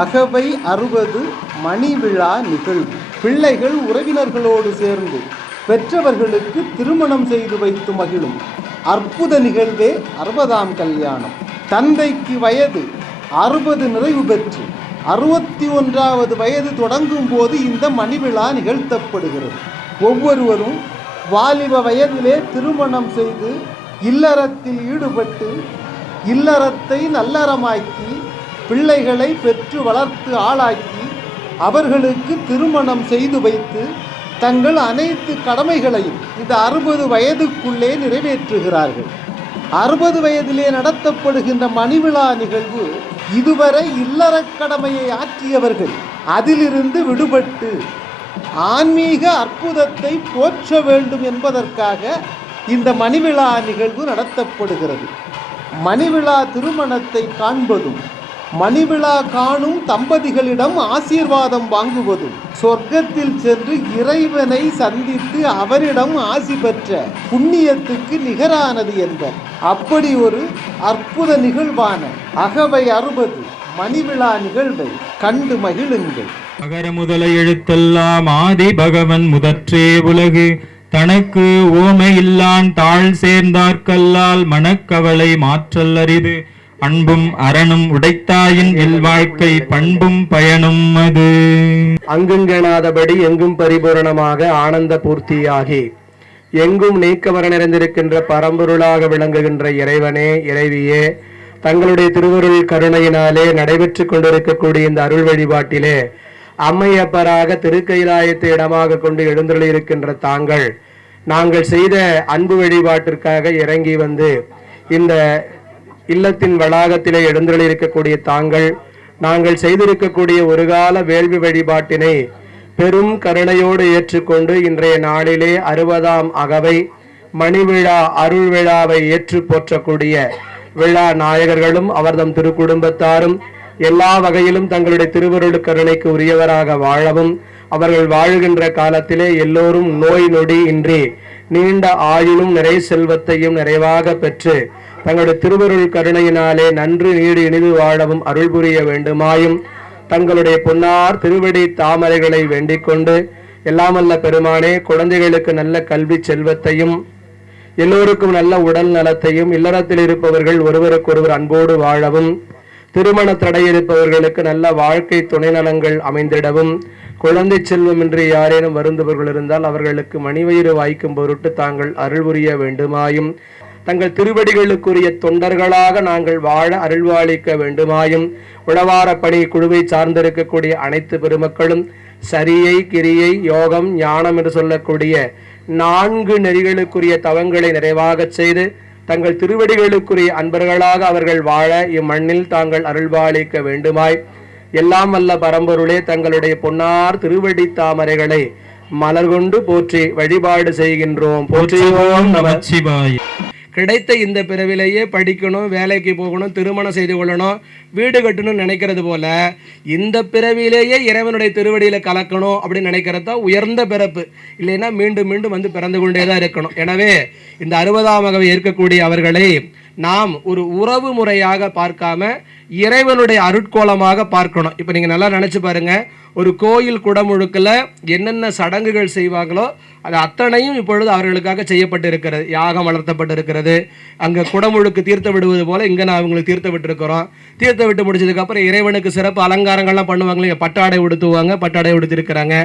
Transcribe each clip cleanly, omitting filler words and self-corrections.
அகவை 60 மணி விழா நிகழ்வு. பிள்ளைகள் உறவினர்களோடு சேர்ந்து பெற்றவர்களுக்கு திருமணம் செய்து வைத்து மகிழும் அற்புத நிகழ்வே 60ஆம் கல்யாணம். தந்தைக்கு வயது 60 நிறைவு பெற்று 61வது வயது தொடங்கும் போது இந்த மணிவிழா நிகழ்த்தப்படுகிறது. ஒவ்வொருவரும் வாலிப வயதிலே திருமணம் செய்து இல்லறத்தில் ஈடுபட்டு இல்லறத்தை நல்லறமாக்கி பிள்ளைகளை பெற்று வளர்த்து ஆளாக்கி அவர்களுக்கு திருமணம் செய்து வைத்து தங்கள் அனைத்து கடமைகளையும் இந்த 60 வயதுக்குள்ளே நிறைவேற்றுகிறார்கள். 60 வயதிலே நடத்தப்படுகின்ற மணிவிழா நிகழ்வு இதுவரை இல்லறக் கடமையை ஆற்றியவர்கள் அதிலிருந்து விடுபட்டு ஆன்மீக அற்புதத்தை போற்ற வேண்டும் என்பதற்காக இந்த மணிவிழா நிகழ்வு நடத்தப்படுகிறது. மணிவிழா திருமணத்தை காண்பதும் மணிவிழா காணும் தம்பதிகளிடம் ஆசீர்வாதம் வாங்குவதும் சொர்க்கத்தில் சென்று இறைவனை சந்தித்து அவரிடம் ஆசி பெற்ற புண்ணியத்துக்கு நிகரானது என்பர். அப்படி ஒரு அற்புத நிகழ்வான அகவை 60 மணிவிழா நிகழ்வை கண்டு மகிழுங்கள். அகர முதல எழுத்தெல்லாம் ஆதி பகவன் முதற்றே உலகு தனக்கு ஓமை இல்லான் தாழ் சேர்ந்தார்கல்லால் மனக்கவலை மாற்றல் அரிது அன்பும் அரணும் உடைத்தாயின் இல்வாழ்க்கை பண்பும் பயனும் அது. அங்குங்கெனாதபடி எங்கும் பரிபூரணமாக ஆனந்த பூர்த்தியாகி எங்கும் நீக்கமர நிறைந்திருக்கின்ற பரம்பொருளாக விளங்குகின்ற இறைவனே இறைவியே, தங்களுடைய திருவருள் கருணையினாலே நடைபெற்று கொண்டிருக்கக்கூடிய இந்த அருள் வழிபாட்டிலே அம்மையப்பராக திருக்கைலாயத்தை இடமாக கொண்டு எழுந்தருளியிருக்கின்ற தாங்கள் நாங்கள் செய்த அன்பு வழிபாட்டிற்காக இறங்கி வந்து இந்த இல்லத்தின் வளாகத்திலே எழுந்தருளியிருக்கக்கூடிய தாங்கள் நாங்கள் செய்திருக்கக்கூடிய ஒரு கால வேள்வி வழிபாட்டினை பெரும் கருணையோடு ஏற்றுக்கொண்டு இன்றைய நாளிலே 60ஆம் அகவை மணிவிழா அருள் விழாவை ஏற்று போற்றக்கூடிய விழா நாயகர்களும் அவர்தம் திருக்குடும்பத்தாரும் எல்லா வகையிலும் தங்களுடைய திருவருள் கருணைக்கு உரியவராக வாழவும் அவர்கள் வாழுகின்ற காலத்திலே எல்லோரும் நோய் நொடி இன்றி நீண்ட ஆயுளும் நிறை செல்வத்தையும் நிறைவாக பெற்று தங்களுடைய திருவருள் கருணையினாலே நன்று நீடு இனிது வாழவும் அருள் புரிய வேண்டுமாயும் தங்களுடைய பொன்னார் திருவடி தாமரைகளை வேண்டிக் கொண்டு எல்லாமல்ல பெருமானே, குழந்தைகளுக்கு நல்ல கல்வி செல்வத்தையும் எல்லோருக்கும் நல்ல உடல் நலத்தையும் இல்லறத்தில் இருப்பவர்கள் ஒருவருக்கொருவர் அன்போடு வாழவும் திருமண தடையிருப்பவர்களுக்கு நல்ல வாழ்க்கை துணை நலங்கள் அமைந்திடவும் குழந்தை செல்வமின்றி யாரேனும் வருந்தவர்கள் இருந்தால் அவர்களுக்கு மணிவயிறு வாய்க்கும் பொருட்டு தாங்கள் அருள் புரிய வேண்டுமாயும் தங்கள் திருவடிகளுக்குரிய தொண்டர்களாக நாங்கள் வாழ அருள்வாளிக்க வேண்டுமாயும் உழவார பணி குழுவை சார்ந்திருக்கக்கூடிய அனைத்து பெருமக்களும் சரியை கிரியை யோகம் ஞானம் என்று சொல்லக்கூடிய 4 நெறிகளுக்குரிய தவங்களை நிறைவாக செய்து தங்கள் திருவடிகளுக்குரிய அன்பர்களாக அவர்கள் வாழ இம்மண்ணில் தாங்கள் அருள்வாளிக்க வேண்டுமாய் எல்லாம் வல்ல பரம்பொருளே தங்களுடைய பொன்னார் திருவடி தாமரைகளை மலர் கொண்டு போற்றி வழிபாடு செய்கின்றோம். போற்றியோம் நமச்சிவாய. கிடைத்த இந்த பிறவிலேயே படிக்கணும், வேலைக்கு போகணும், திருமணம் செய்து கொள்ளணும், வீடு கட்டணும்னு நினைக்கிறது போல இந்த பிறவிலேயே இறைவனுடைய திருவடியில கலக்கணும் அப்படின்னு நினைக்கிறது தான் உயர்ந்த பிறப்பு. இல்லைன்னா மீண்டும் மீண்டும் வந்து பிறந்து கொண்டே தான் இருக்கணும். எனவே இந்த 60ஆம் அகவை ஏற்கக்கூடிய அவர்களை நாம் ஒரு உறவு முறையாக பார்க்காம இறைவனுடைய அருட்கோலமாக பார்க்கணும். இப்போ நீங்கள் நல்லா நினச்சி பாருங்க, ஒரு கோயில் குடமுழுக்கில் என்னென்ன சடங்குகள் செய்வாங்களோ அது அத்தனையும் இப்பொழுது அவர்களுக்காக செய்யப்பட்டு இருக்கிறது. யாகம் வளர்த்தப்பட்டு இருக்கிறது. அங்கே குடமுழுக்கு தீர்த்த விடுவது போல இங்கே நான் அவங்களுக்கு தீர்த்த விட்டுருக்கிறோம். தீர்த்த விட்டு முடிச்சதுக்கப்புறம் இறைவனுக்கு சிறப்பு அலங்காரங்கள்லாம் பண்ணுவாங்களே, பட்டாடை உடுத்துவாங்க, பட்டாடை உடுத்திருக்கிறாங்க,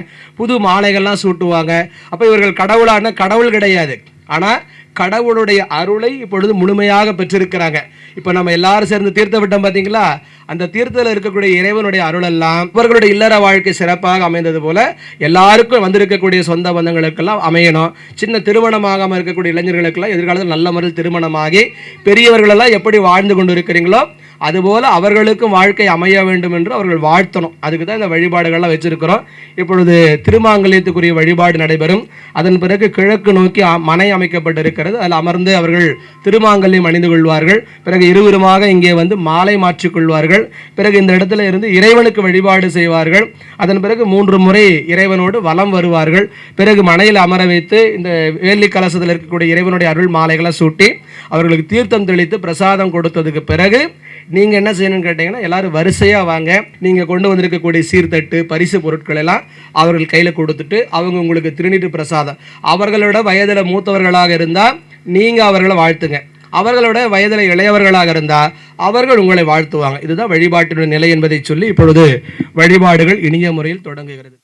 புது மாலைகள்லாம் சூட்டுவாங்க. அப்போ இவர்கள் கடவுளான கடவுள் கிடையாது, ஆனால் கடவுளுடைய அருளை இப்பொழுது முழுமையாக பெற்றிருக்கிறாங்க. இப்போ நம்ம எல்லாரும் சேர்ந்து தீர்த்த விட்டோம் பார்த்தீங்களா, அந்த தீர்த்தத்தில் இருக்கக்கூடிய இறைவனுடைய அருளெல்லாம் இவர்களுடைய இல்லற வாழ்க்கை சிறப்பாக அமைந்தது போல எல்லாருக்கும் வந்திருக்கக்கூடிய சொந்த பந்தங்களுக்கெல்லாம் அமையணும். சின்ன திருமணமாகாமல் இருக்கக்கூடிய இளைஞர்களுக்கெல்லாம் எதிர்காலத்தில் நல்ல முறையில் திருமணமாகி பெரியவர்களெல்லாம் எப்படி வாழ்ந்து கொண்டு இருக்கிறீங்களோ அதுபோல் அவர்களுக்கும் வாழ்க்கை அமைய வேண்டும் என்று அவர்கள் வாழ்த்தணும். அதுக்கு தான் இந்த வழிபாடுகள்லாம் வச்சிருக்கிறோம். இப்பொழுது திருமாங்கல்யத்துக்குரிய வழிபாடு நடைபெறும். அதன் பிறகு கிழக்கு நோக்கி மனை அமைக்கப்பட்டிருக்கிறது. அதில் அமர்ந்து அவர்கள் திருமாங்கல்யம் அணிந்து கொள்வார்கள். பிறகு இருவருமாக இங்கே வந்து மாலை மாற்றிக்கொள்வார்கள். பிறகு இந்த இடத்துல இருந்து இறைவனுக்கு வழிபாடு செய்வார்கள். அதன் பிறகு 3 முறை இறைவனோடு வலம் வருவார்கள். பிறகு மனையில் அமர வைத்து இந்த வேலி கலசத்தில் இருக்கக்கூடிய இறைவனுடைய அருள் மாலைகளை சூட்டி அவர்களுக்கு தீர்த்தம் தெளித்து பிரசாதம் கொடுத்ததுக்கு பிறகு நீங்க என்ன செய்யணும்னு கேட்டீங்கன்னா எல்லாரும் வரிசையா வாங்க. நீங்க கொண்டு வந்திருக்கக்கூடிய சீர்தட்டு பரிசு பொருட்கள் எல்லாம் அவர்கள் கையில கொடுத்துட்டு அவங்க உங்களுக்கு திருநீற்று பிரசாதம். அவர்களோட வயதுல மூத்தவர்களாக இருந்தா நீங்க அவர்களை வாழ்த்துங்க. அவர்களோட வயதில் இளையவர்களாக இருந்தால் அவர்கள் உங்களை வாழ்த்துவாங்க. இதுதான் வழிபாட்டினுடைய நிலை என்பதை சொல்லி இப்பொழுது வழிபாடுகள் இனிய முறையில் தொடங்குகிறது.